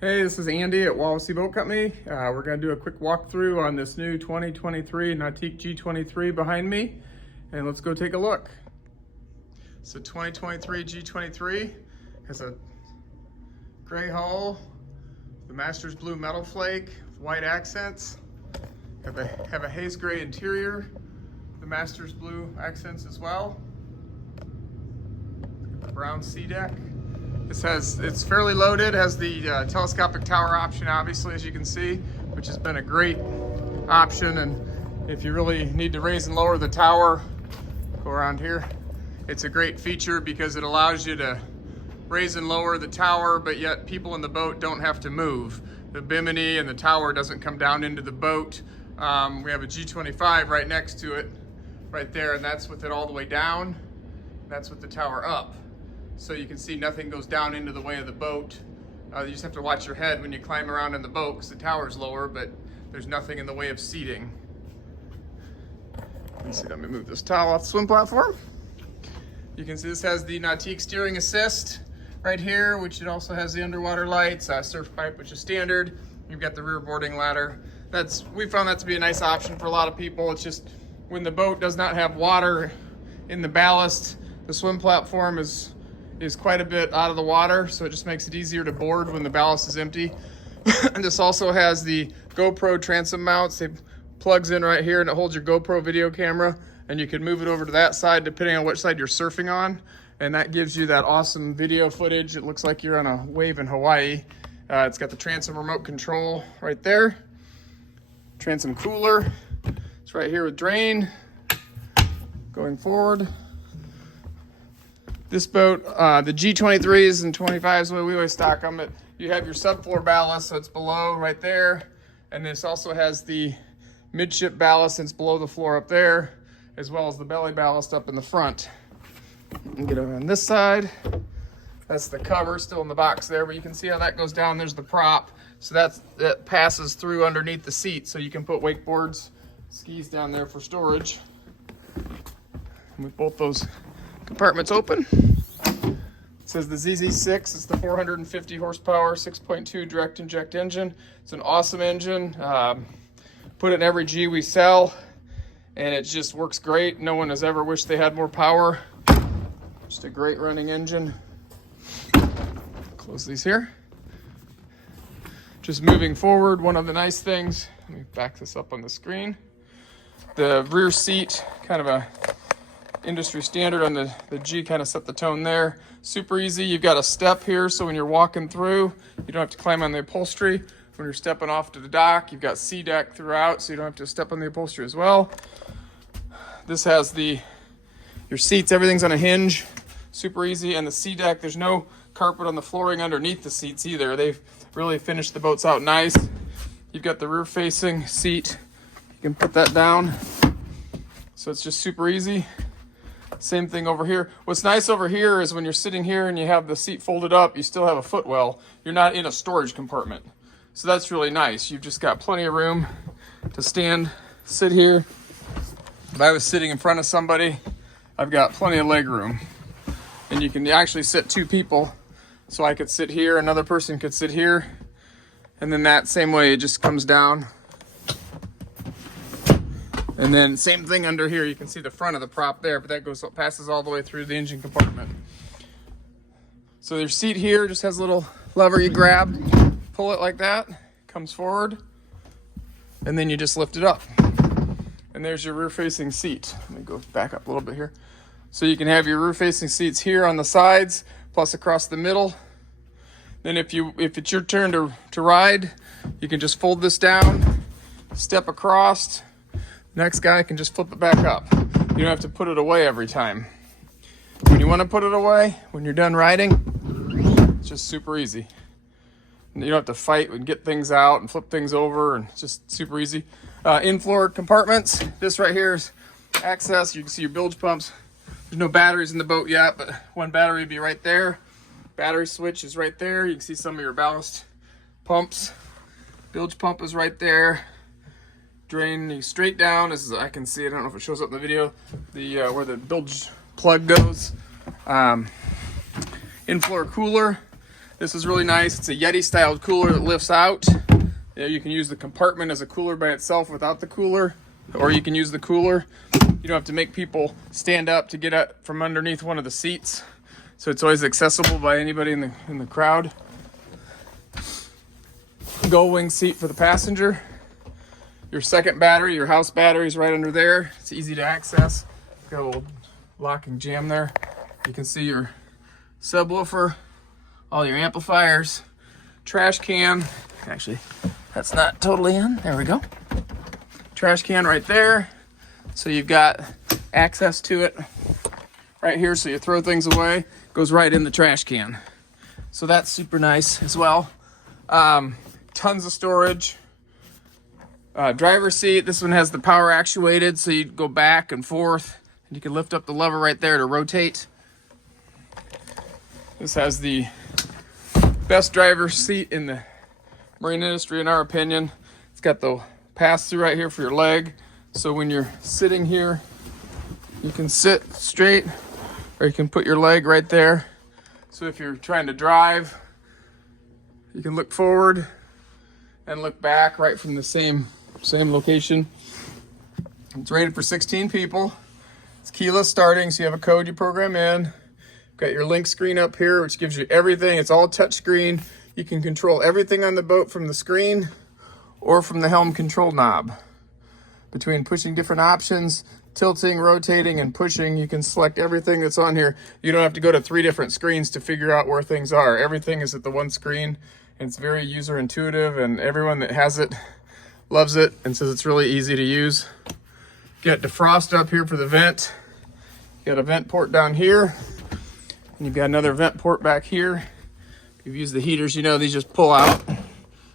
Hey, this is Andy at Wawasee Boat Company. We're going to do a quick walkthrough on this new 2023 Nautique G23 behind me, and let's go take a look. So 2023 G23 has a gray hull, the Masters blue metal flake, white accents, have a haze gray interior, the Masters blue accents as well, brown sea deck. It's fairly loaded, has the telescopic tower option, obviously, as you can see, which has been a great option. And if you really need to raise and lower the tower, go around here. It's a great feature because it allows you to raise and lower the tower, but yet people in the boat don't have to move. The bimini and the tower doesn't come down into the boat. We have a G25 right next to it, right there, and that's with it all the way down. That's with the tower up. So you can see nothing goes down into the way of the boat. You just have to watch your head when you climb around in the boat because the tower's lower, but there's nothing in the way of seating. Let me move this towel off the swim platform. You can see this has the Nautique steering assist right here, which it also has the underwater lights, surf pipe, which is standard. You've got the rear boarding ladder. We found that to be a nice option for a lot of people. It's just when the boat does not have water in the ballast, the swim platform is quite a bit out of the water, so it just makes it easier to board when the ballast is empty. And this also has the GoPro transom mounts. It plugs in right here and it holds your GoPro video camera, and you can move it over to that side depending on which side you're surfing on, and that gives you that awesome video footage. It looks like you're on a wave in Hawaii. It's got the transom remote control right there. Transom cooler. It's right here with drain. Going forward. This boat, the G23s and 25s, the way we always stock them, you have your subfloor ballast, so it's below right there. And this also has the midship ballast, and it's below the floor up there, as well as the belly ballast up in the front. And get over on this side. That's the cover still in the box there, but you can see how that goes down. There's the prop. So that passes through underneath the seat, so you can put wakeboards, skis down there for storage. And with both those compartments open. It says the ZZ6. It's the 450 horsepower, 6.2 direct inject engine. It's an awesome engine. Put it in every G we sell, and it just works great. No one has ever wished they had more power. Just a great running engine. Close these here. Just moving forward, one of the nice things, let me back this up on the screen. The rear seat, kind of a industry standard on the G, kind of set the tone there. Super easy. You've got a step here, so when you're walking through, you don't have to climb on the upholstery. When you're stepping off to the dock, you've got sea deck throughout, so you don't have to step on the upholstery as well. This has your seats, everything's on a hinge. Super easy. And the sea deck, there's no carpet on the flooring underneath the seats either. They've really finished the boats out nice. You've got the rear facing seat. You can put that down. So it's just super easy. Same thing over here. What's nice over here is when you're sitting here and you have the seat folded up, you still have a footwell. You're not in a storage compartment. So that's really nice. You've just got plenty of room to sit here. If I was sitting in front of somebody, I've got plenty of leg room. And you can actually sit two people. So I could sit here, another person could sit here. And then that same way it just comes down. And then same thing under here. You can see the front of the prop there, but that passes all the way through the engine compartment. So your seat here just has a little lever you grab, pull it like that, comes forward, and then you just lift it up. And there's your rear facing seat. Let me go back up a little bit here. So you can have your rear facing seats here on the sides, plus across the middle. Then if it's your turn to ride, you can just fold this down, step across. Next guy can just flip it back up. You don't have to put it away every time. When you want to put it away, when you're done riding, it's just super easy. And you don't have to fight and get things out and flip things over, and it's just super easy. In-floor compartments. This right here is access. You can see your bilge pumps. There's no batteries in the boat yet, but one battery would be right there. Battery switch is right there. You can see some of your ballast pumps. Bilge pump is right there. Drain straight down, as I can see. I don't know if it shows up in the video, where the bilge plug goes. In-floor cooler. This is really nice. It's a Yeti styled cooler that lifts out. You can use the compartment as a cooler by itself without the cooler, or you can use the cooler. You don't have to make people stand up to get up from underneath one of the seats. So it's always accessible by anybody in the crowd. Gull wing seat for the passenger. Your second battery, your house battery, is right under there. It's easy to access. Got a little locking jam there. You can see your subwoofer, all your amplifiers, trash can. Actually, that's not totally in. There we go. Trash can right there. So you've got access to it right here. So you throw things away, goes right in the trash can. So that's super nice as well. Tons of storage. Driver's seat. This one has the power actuated, so you go back and forth, and you can lift up the lever right there to rotate. This has the best driver's seat in the marine industry, in our opinion. It's got the pass-through right here for your leg, so when you're sitting here, you can sit straight, or you can put your leg right there. So if you're trying to drive, you can look forward and look back right from the same location. It's rated for 16 people. It's keyless starting, so you have a code you program in. Got your link screen up here, which gives you everything. It's all touch screen. You can control everything on the boat from the screen or from the helm control knob. Between pushing different options, tilting, rotating, and pushing, you can select everything that's on here. You don't have to go to 3 different screens to figure out where things are. Everything is at the one screen, and it's very user intuitive, and everyone that has it loves it and says it's really easy to use. Got defrost up here for the vent. You got a vent port down here, and you've got another vent port back here. If you've used the heaters, you know these just pull out.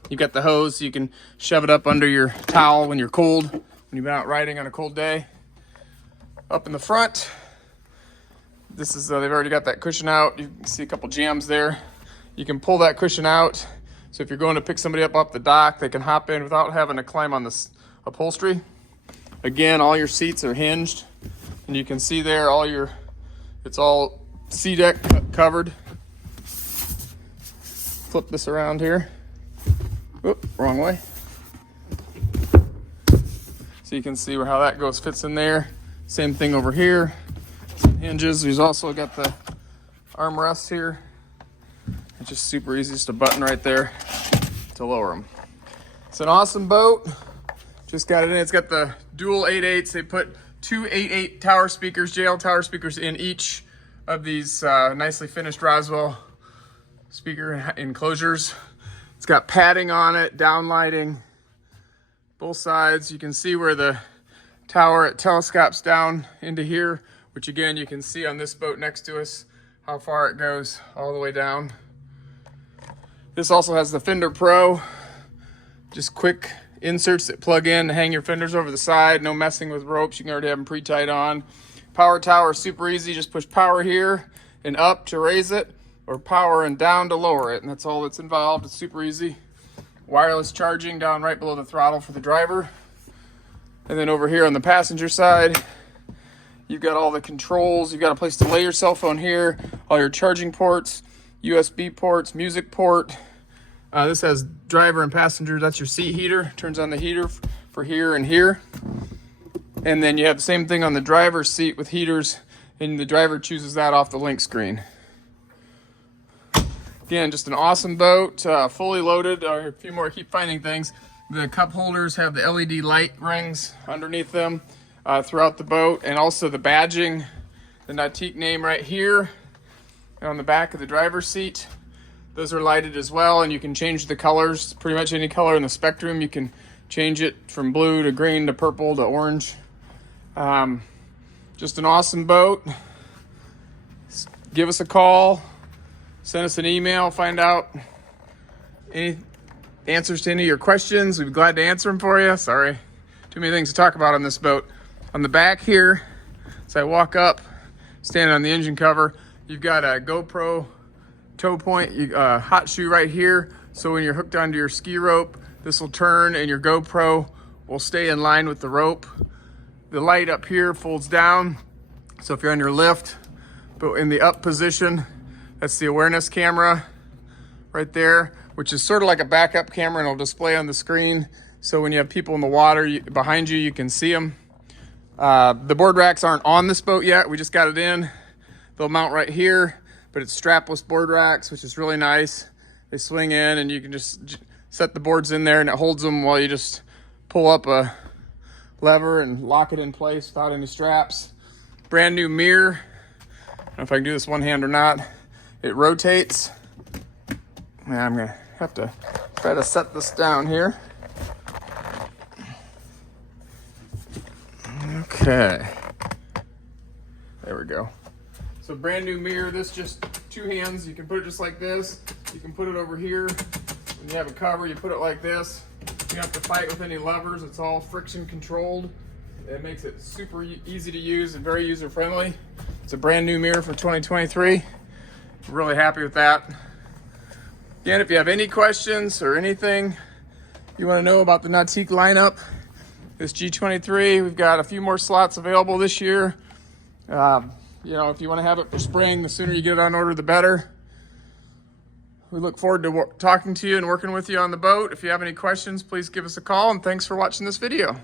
You've got the hose, so you can shove it up under your towel when you're cold, when you've been out riding on a cold day. Up in the front, this is they've already got that cushion out. You can see a couple jams there. You can pull that cushion out, so if you're going to pick somebody up off the dock, they can hop in without having to climb on this upholstery. Again, all your seats are hinged, and you can see there it's all C-deck covered. Flip this around here. Oop, wrong way. So you can see how that fits in there. Same thing over here. Some hinges. We've also got the armrests here. It's just super easy, just a button right there to lower them. It's an awesome boat. Just got it in. It's got the dual 8.8s. They put 2 8.8 tower speakers, JL tower speakers in each of these nicely finished Roswell speaker enclosures. It's got padding on it, downlighting, both sides. You can see where the tower telescopes down into here, which again you can see on this boat next to us how far it goes all the way down. This also has the Fender Pro, just quick inserts that plug in to hang your fenders over the side. No messing with ropes. You can already have them pre-tied on. Power tower, super easy. Just push power here and up to raise it, or power and down to lower it, and that's all that's involved. It's super easy. Wireless charging down right below the throttle for the driver. And then over here on the passenger side, you've got all the controls. You've got a place to lay your cell phone here, all your charging ports, USB ports, music port. This has driver and passenger. That's your seat heater. Turns on the heater for here and here. And then you have the same thing on the driver's seat with heaters, and the driver chooses that off the link screen. Again, just an awesome boat, fully loaded. A few more, keep finding things. The cup holders have the LED light rings underneath them throughout the boat, and also the badging, the Nautique name right here and on the back of the driver's seat. Those are lighted as well, and you can change the colors. Pretty much any color in the spectrum, you can change it from blue to green to purple to orange. Just an awesome boat. Give us a call, send us an email, find out any answers to any of your questions. We'd be glad to answer them for you. Sorry, too many things to talk about on this boat. On the back here, as I walk up, standing on the engine cover, you've got a GoPro tow point, hot shoe right here. So when you're hooked onto your ski rope, this will turn and your GoPro will stay in line with the rope. The light up here folds down, so if you're on your lift, but in the up position, that's the awareness camera. right there, which is sort of like a backup camera, and it'll display on the screen. So when you have people in the water behind you, you can see them. The board racks aren't on this boat yet. We just got it in. They'll mount right here, but it's strapless board racks, which is really nice. They swing in and you can just set the boards in there and it holds them while you just pull up a lever and lock it in place without any straps. Brand new mirror. I don't know if I can do this one hand or not. It rotates. Now I'm gonna have to try to set this down here. Okay. There we go. So brand new mirror. This just 2 hands. You can put it just like this. You can put it over here. When you have a cover, you put it like this. You don't have to fight with any levers. It's all friction controlled. It makes it super easy to use and very user friendly. It's a brand new mirror for 2023. I'm really happy with that. Again, if you have any questions or anything you want to know about the Nautique lineup, this G23, we've got a few more slots available this year. You know, if you want to have it for spring, the sooner you get it on order, the better. We look forward to talking to you and working with you on the boat. If you have any questions, please give us a call, and thanks for watching this video.